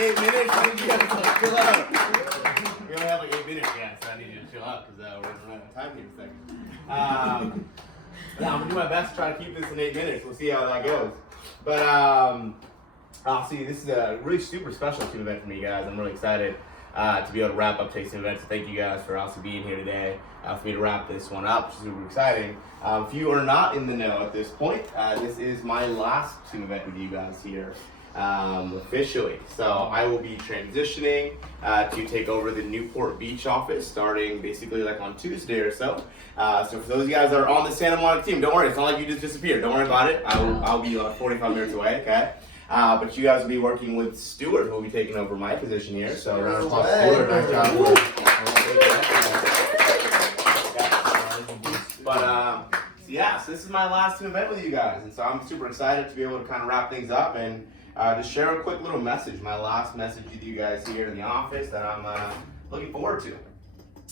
8 minutes. I need you guys to like, chill out. We only have like 8 minutes, yeah, so I need you to chill out because we're running out of time here in a second. Yeah, I'm gonna do my best to try to keep this in 8 minutes. We'll see how that goes. But I'll see. This is a really super special team event for me, guys. I'm really excited to be able to wrap up today's event. So thank you guys for also being here today for me to wrap this one up, which is super exciting. If you are not in the know at this point, this is my last team event with you guys here. Officially. So I will be transitioning to take over the Newport Beach office starting basically like on Tuesday or so. So for those of you guys that are on the Santa Monica team, don't worry, it's not like you just disappeared. Don't worry about it. I'll be 45 minutes away, okay? But you guys will be working with Stuart, who will be taking over my position here. So round of applause, Stuart. Nice job. But so this is my last team event with you guys, and so I'm super excited to be able to kind of wrap things up and just share a quick little message, my last message with you guys here in the office that I'm looking forward to.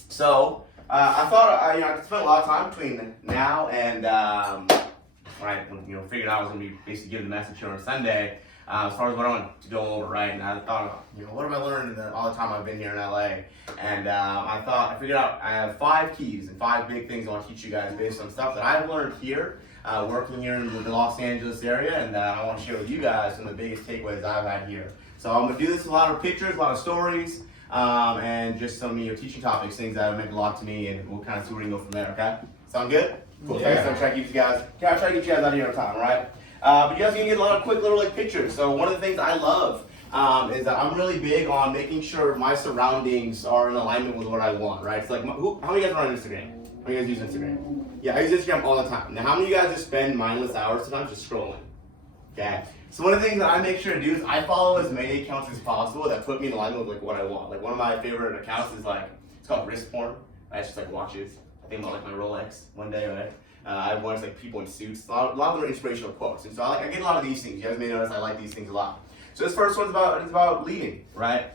So I thought I could spend a lot of time between now and when I figured out I was going to be basically giving the message here on Sunday. As far as what I want to go over, right? And I thought, what have I learned in all the time I've been here in LA? And I figured out I have 5 keys and 5 big things I want to teach you guys based on stuff that I've learned here, working here in the Los Angeles area, and I want to share with you guys some of the biggest takeaways I've had here. So I'm going to do this with a lot of pictures, a lot of stories, and just some teaching topics, things that have meant a lot to me, and we'll kind of see where we can go from there, okay? Sound good? Cool. Yeah. Thanks. I'm trying to keep you guys out of here on time, all right? But you guys can get a lot of quick little pictures. So one of the things I love is that I'm really big on making sure my surroundings are in alignment with what I want, right? It's like, how many of you guys are on Instagram? How many of you guys use Instagram? Yeah, I use Instagram all the time. Now, how many of you guys just spend mindless hours sometimes just scrolling? Okay. So one of the things that I make sure to do is I follow as many accounts as possible that put me in alignment with what I want. Like one of my favorite accounts is it's called Wrist Porn. Right? It's just like watches. I think about my Rolex one day, right? I have ones like people in suits. A lot of them are inspirational quotes, and so I get a lot of these things. You guys may notice I like these things a lot. So this first one's about leading, right?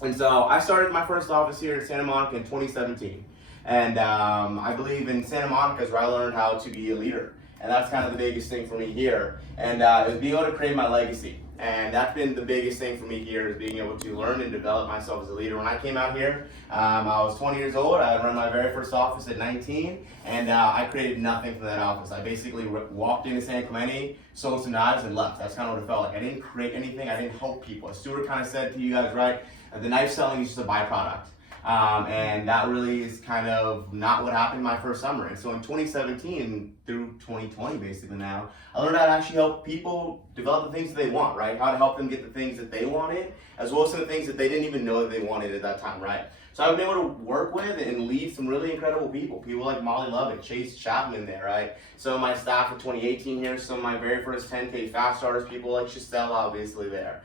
And so I started my first office here in Santa Monica in 2017, and I believe in Santa Monica is where I learned how to be a leader, and that's kind of the biggest thing for me here. And it was being able to create my legacy. And that's been the biggest thing for me here is being able to learn and develop myself as a leader. When I came out here, I was 20 years old. I run my very first office at 19, and I created nothing from that office. I basically walked into San Clemente, sold some knives, and left. That's kind of what it felt like. I didn't create anything. I didn't help people. As Stuart kind of said to you guys, right, the knife selling is just a byproduct. And that really is kind of not what happened my first summer. And so in 2017 through 2020 basically now, I learned how to actually help people develop the things that they want, right? How to help them get the things that they wanted, as well as some of the things that they didn't even know that they wanted at that time, right? So I've been able to work with and lead some really incredible people like Molly Lovett, Chase Chapman there, right? Some of my staff for 2018 here, some of my very first 10K fast starters, people like Chiselle obviously there,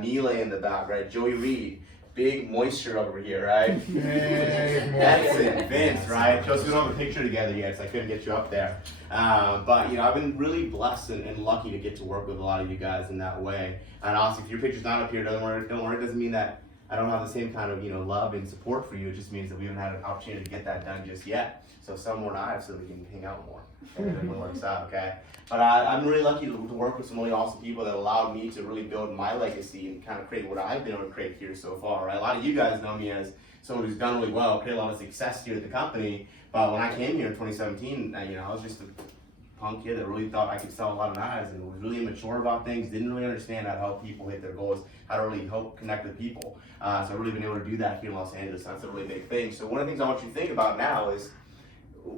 Neela in the back, right? Joey Reed. Big moisture over here, right? Edson, Vince, right? Just we don't have a picture together yet, so I couldn't get you up there. But I've been really blessed and lucky to get to work with a lot of you guys in that way. And honestly, if your picture's not up here, don't worry. It doesn't mean that I don't have the same kind of love and support for you. It just means that we haven't had an opportunity to get that done just yet. So sell more knives so we can hang out more. Everything works out, okay? But I'm really lucky to work with some really awesome people that allowed me to really build my legacy and kind of create what I've been able to create here so far, right? A lot of you guys know me as someone who's done really well, created a lot of success here at the company. But when I came here in 2017, I was just a punk kid that really thought I could sell a lot of knives and was really immature about things, didn't really understand how to help people hit their goals, how to really help connect with people. So I've really been able to do that here in Los Angeles. That's a really big thing. So one of the things I want you to think about now is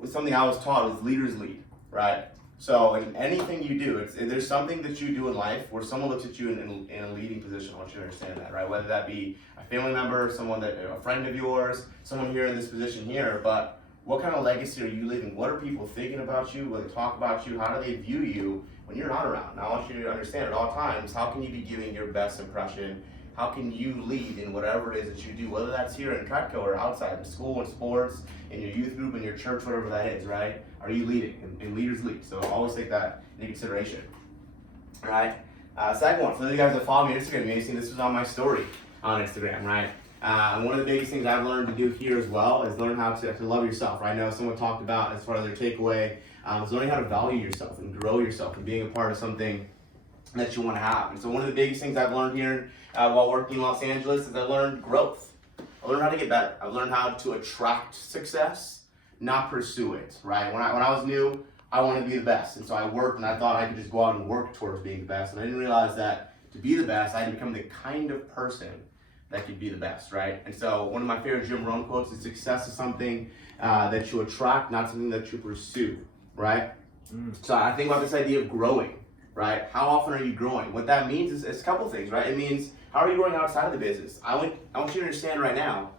something I was taught is leaders lead, right? So in anything you do, if there's something that you do in life where someone looks at you in a leading position, I want you to understand that, right? Whether that be a family member, a friend of yours, someone here in this position here, but what kind of legacy are you leaving? What are people thinking about you? What do they talk about you? How do they view you when you're not around? Now I want you to understand at all times, how can you be giving your best impression? How can you lead in whatever it is that you do, whether that's here in Cutco or outside in school and sports, in your youth group, in your church, whatever that is, right? Are you leading? And leaders lead. So always take that into consideration. All right. Second one, for those of you guys that follow me on Instagram, you may have seen this was on my story on Instagram, right? And one of the biggest things I've learned to do here as well is learn how to love yourself, right? I know someone talked about as far as their takeaway, is learning how to value yourself and grow yourself and being a part of something that you want to have. And so one of the biggest things I've learned here while working in Los Angeles is I learned growth. I learned how to get better. I've learned how to attract success, not pursue it, right? When I was new, I wanted to be the best. And so I worked and I thought I could just go out and work towards being the best. And I didn't realize that to be the best, I had to become the kind of person that could be the best, right? And so one of my favorite Jim Rohn quotes is success is something that you attract, not something that you pursue, right? So I think about this idea of growing, right? How often are you growing? What that means is a couple things, right? It means, how are you growing outside of the business? I want you to understand right now,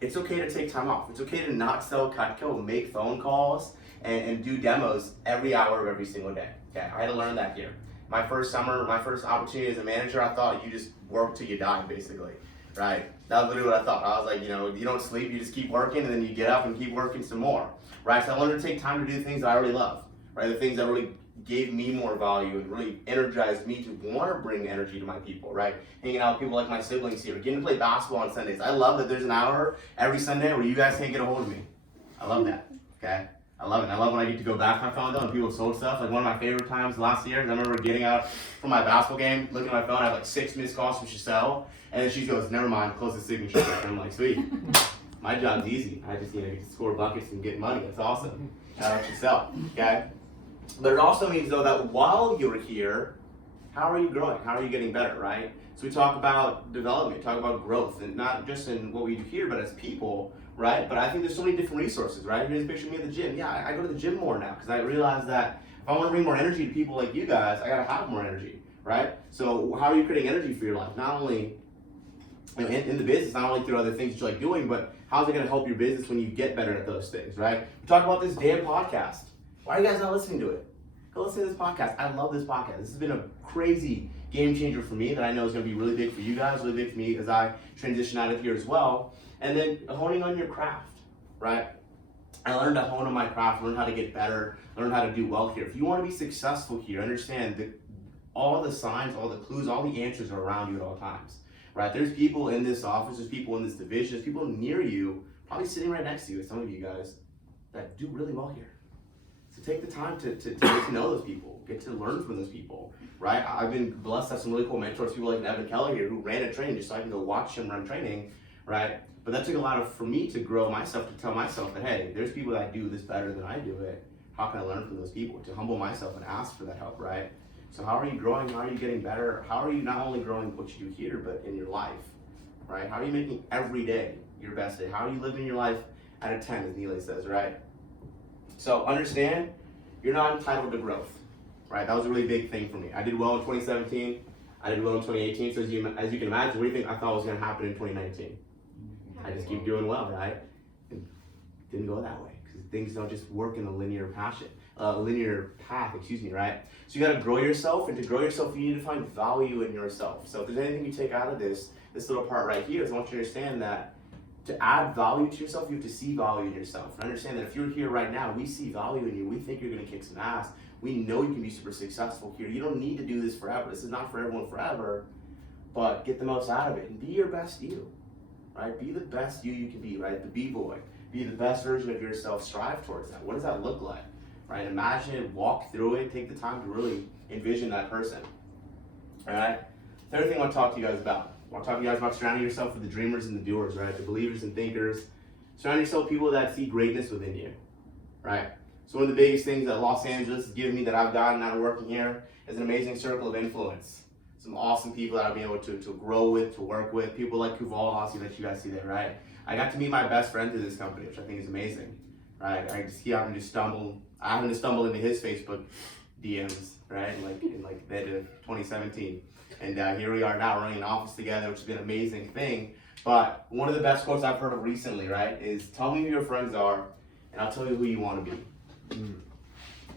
it's okay to take time off. It's okay to not sell Cutco, make phone calls, and do demos every hour of every single day. Okay, I had to learn that here. My first summer, my first opportunity as a manager, I thought you just work till you die, basically, right? That was literally what I thought. I was like, you don't sleep, you just keep working, and then you get up and keep working some more, right? So I learned to take time to do the things that I already love, right? The things that really gave me more value and really energized me to want to bring energy to my people, right? Hanging out with people like my siblings here, getting to play basketball on Sundays. I love that there's an hour every Sunday where you guys can't get a hold of me. I love that, okay? I love it. I love when I get to go back to my phone though and people sold stuff. Like one of my favorite times last year, I remember getting out from my basketball game, looking at my phone, I have like 6 missed calls from Giselle, and then she goes, never mind, close the signature. And I'm like, sweet. My job's easy. I just get to score buckets and get money. That's awesome. Shout out Giselle, okay? But it also means though that while you're here, how are you growing? How are you getting better, right? So we talk about development, talk about growth, and not just in what we do here, but as people, right? But I think there's so many different resources, right? Here's a picture of me at the gym. Yeah, I go to the gym more now because I realize that if I want to bring more energy to people like you guys, I gotta have more energy, right? So how are you creating energy for your life? Not only in the business, not only through other things that you like doing, but how's it gonna help your business when you get better at those things, right? We talk about this damn podcast. Why are you guys not listening to it? Go listen to this podcast. I love this podcast. This has been a crazy game changer for me that I know is going to be really big for you guys, really big for me as I transition out of here as well. And then honing on your craft, right? I learned to hone on my craft, learn how to get better, learn how to do well here. If you want to be successful here, understand that all the signs, all the clues, all the answers are around you at all times, right? There's people in this office, there's people in this division, there's people near you, probably sitting right next to you, some of you guys, that do really well here. So take the time to get to know those people, get to learn from those people, right? I've been blessed to have some really cool mentors, people like Evan Keller here who ran a training just so I can go watch him run training, right? But that took a lot for me to grow myself, to tell myself that, hey, there's people that do this better than I do it. How can I learn from those people? To humble myself and ask for that help, right? So how are you growing? How are you getting better? How are you not only growing what you do here, but in your life, right? How are you making every day your best day? How are you living your life out of 10, as Neely says, right? So understand, you're not entitled to growth, right? That was a really big thing for me. I did well in 2017. I did well in 2018. So as you can imagine, what do you think I thought was going to happen in 2019? I just keep doing well, right? It didn't go that way because things don't just work in a linear path, right? So you got to grow yourself, and to grow yourself, you need to find value in yourself. So if there's anything you take out of this little part right here, is I want you to understand that to add value to yourself, you have to see value in yourself. And understand that if you're here right now, we see value in you. We think you're going to kick some ass. We know you can be super successful here. You don't need to do this forever. This is not for everyone forever, but get the most out of it and be your best you, right? Be the best you can be, right? The B-boy. Be the best version of yourself. Strive towards that. What does that look like, right? Imagine it, walk through it, take the time to really envision that person, all right? Third thing I want to talk to you guys about. I want to talk to you guys about surrounding yourself with the dreamers and the doers, right? The believers and thinkers. Surround yourself with people that see greatness within you, right? So one of the biggest things that Los Angeles has given me that I've gotten out of working here is an amazing circle of influence. Some awesome people that I've been able to grow with, to work with. People like Kuval Hossie that you guys see there, right? I got to meet my best friend through this company, which I think is amazing, right? I happened to stumble into his Facebook DMs, right? In the end of 2017. And here we are now running an office together, which has been an amazing thing. But one of the best quotes I've heard of recently, right, is tell me who your friends are, and I'll tell you who you want to be.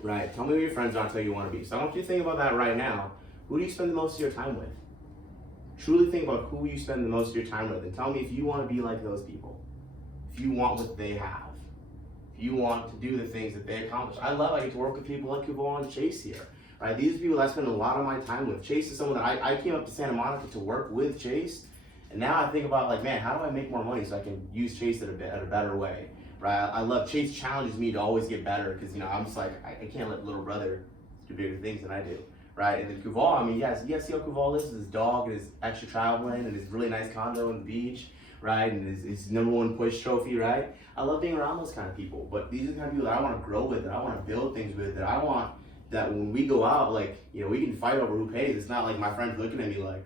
Right? Tell me who your friends are, and I'll tell you who you want to be. So I want you to think about that right now. Who do you spend the most of your time with? Truly think about who you spend the most of your time with, and tell me if you want to be like those people. If you want what they have. If you want to do the things that they accomplish. I get to work with people like Kuval and Chase here. Right, these are people that I spend a lot of my time with. Chase is someone that I came up to Santa Monica to work with Chase, and now I think about like, man, how do I make more money so I can use Chase at a better way, right? I love Chase challenges me to always get better because I'm just like I can't let little brother do bigger things than I do, right? And then Kuval, I mean, you guys see how Kuval is? His dog and his extra traveling and his really nice condo on the beach, right? And his #1 push trophy, right? I love being around those kind of people, but these are the kind of people that I want to grow with, that I want to build things with, that I want, that when we go out, like, you know, we can fight over who pays. It's not like my friend's looking at me like,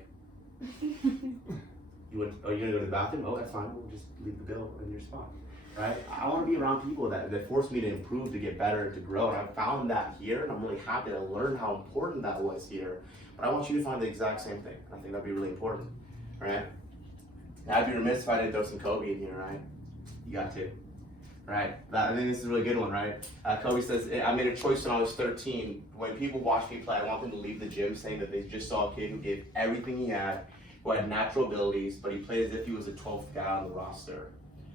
you're gonna go to the bathroom? Oh, that's fine, we'll just leave the bill in your spot, right? I want to be around people that force me to improve, to get better, to grow, and I found that here, and I'm really happy to learn how important that was here. But I want you to find the exact same thing. I think that'd be really important, right? Now, I'd be remiss if I didn't throw some Kobe in here, right? You got to, right? I think this is a really good one, right? Kobe says, I made a choice when I was 13. When people watch me play, I want them to leave the gym saying that they just saw a kid who gave everything he had, who had natural abilities, but he played as if he was the 12th guy on the roster.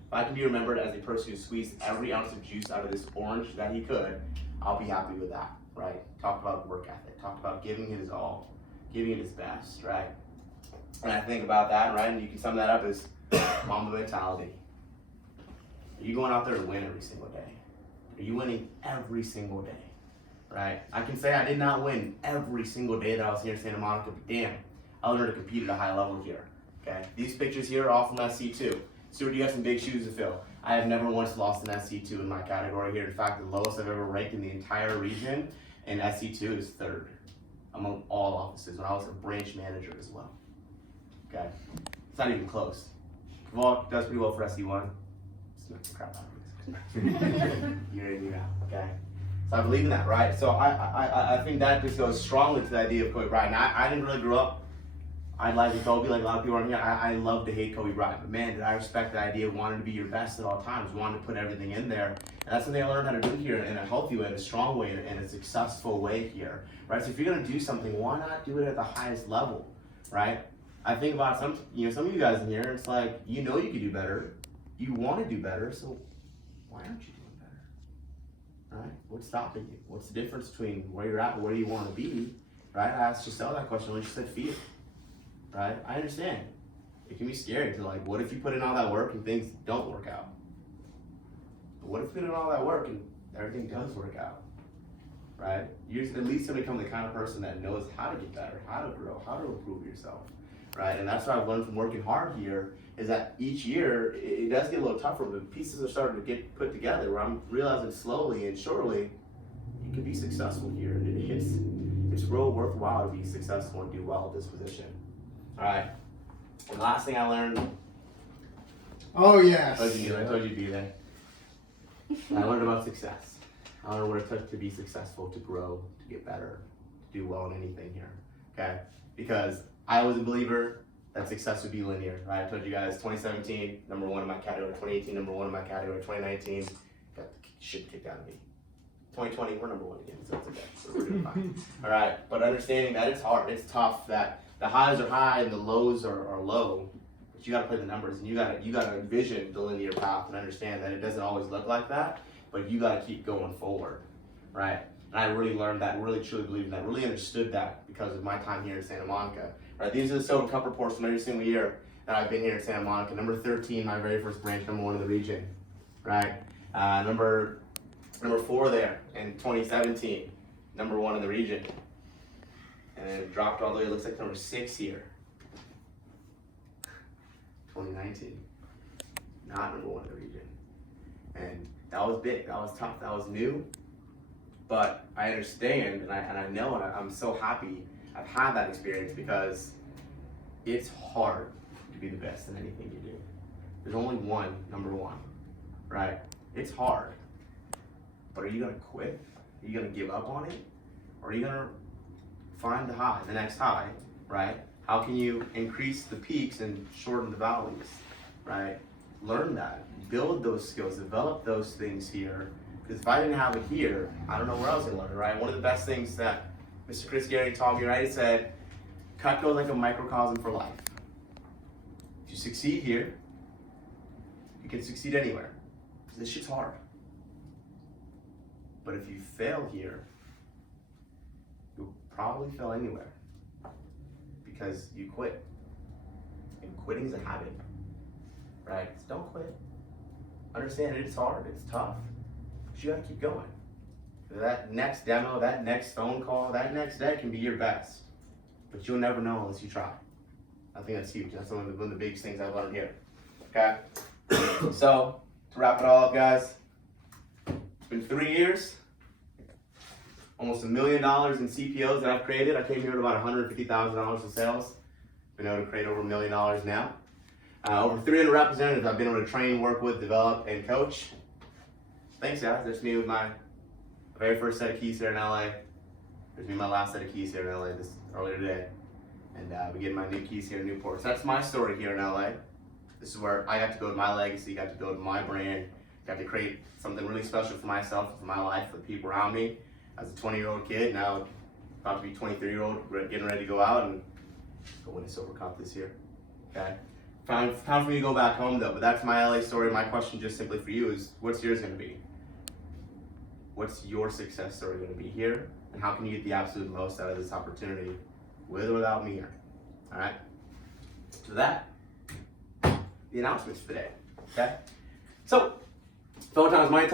If I can be remembered as a person who squeezed every ounce of juice out of this orange that he could, I'll be happy with that, right? Talk about work ethic, talk about giving it his all, giving it his best, right? And I think about that, right? And you can sum that up as Mamba mentality. Are you going out there to win every single day? Are you winning every single day, right? I can say I did not win every single day that I was here in Santa Monica, but damn, I learned to compete at a high level here, okay? These pictures here are all from SC2. Stuart, you have some big shoes to fill. I have never once lost an SC2 in my category here. In fact, the lowest I've ever ranked in the entire region in SC2 is 3rd among all offices when I was a branch manager as well, okay? It's not even close. Kaval does pretty well for SC1. Smack the crap out of it. Year in, year out, okay? So I believe in that, right? So I think that just goes strongly to the idea of Kobe Bryant. Now, I didn't really grow up idolizing Kobe like a lot of people around here. I love to hate Kobe Bryant, but man, did I respect the idea of wanting to be your best at all times, wanting to put everything in there. And that's something I learned how to do here in a healthy way, in a strong way, in a successful way here, right? So if you're gonna do something, why not do it at the highest level, right? I think about some of you guys in here, it's like, you know you could do better, you want to do better, so why aren't you doing better, right? What's stopping you? What's the difference between where you're at and where you want to be, right? I asked Giselle that question when she said fear, right? I understand. It can be scary to like, what if you put in all that work and things don't work out? But what if you put in all that work and everything does work out, right? You're at least going to become the kind of person that knows how to get better, how to grow, how to improve yourself, right? And that's what I've learned from working hard here, is that each year it does get a little tougher, but pieces are starting to get put together where I'm realizing slowly and surely you can be successful here. It's real worthwhile to be successful and do well at this position. All right. And last thing I learned. Oh yes. I told you to be there. I learned about success. I learned what it took to be successful, to grow, to get better, to do well in anything here. Okay? Because I was a believer that success would be linear, right? I told you guys 2017, #1 in my category, 2018, #1 in my category, 2019, got the shit kicked out of me. 2020, we're #1 again, so it's okay. So we're doing fine. All right, but understanding that it's hard, it's tough, that the highs are high and the lows are low, but you gotta play the numbers, and you gotta envision the linear path and understand that it doesn't always look like that, but you gotta keep going forward, right? And I really learned that, really truly believed in that, really understood that because of my time here in Santa Monica. Right, these are the Silver Cup reports from every single year that I've been here in Santa Monica. Number 13, my very first branch, #1 in the region. Right, number 4 there in 2017, #1 in the region, and then it dropped all the way. It looks like number 6 here, 2019, not #1 in the region, and that was big. That was tough. That was new, but I understand, and I know, and I'm so happy I've had that experience, because it's hard to be the best in anything you do. There's only one #1, right? It's hard. But are you gonna quit? Are you gonna give up on it? Or are you gonna find the high, the next high, right? How can you increase the peaks and shorten the valleys, right? Learn that, build those skills, develop those things here. Because if I didn't have it here, I don't know where else to learn, right? One of the best things that Mr. Chris Gary taught me, right? He said, Cutco is like a microcosm for life. If you succeed here, you can succeed anywhere. Because this shit's hard. But if you fail here, you'll probably fail anywhere. Because you quit. And quitting is a habit. Right? So don't quit. Understand it's hard, it's tough. But you gotta keep going. That next demo, that next phone call, that next day can be your best. But you'll never know unless you try. I think that's huge. That's one of the biggest things I've learned here. Okay? So, to wrap it all up, guys, it's been 3 years, almost $1 million in CPOs that I've created. I came here with about $150,000 in sales. Been able to create over $1 million now. Over 300 representatives I've been able to train, work with, develop, and coach. Thanks, guys. There's me with my very first set of keys here in LA. There's me my last set of keys here in LA earlier today. And we get my new keys here in Newport. So that's my story here in LA. This is where I got to build my legacy, got to build my brand, got to create something really special for myself, for my life, for the people around me. As a 20-year-old kid, now about to be 23-year-old, getting ready to go out and go win a Silver Cup this year. Okay? Time for me to go back home though, but that's my LA story. My question just simply for you is, what's yours gonna be? What's your success story gonna be here? And how can you get the absolute most out of this opportunity with or without me here? All right? So that, the announcements today, okay? So, Phone Time is my time.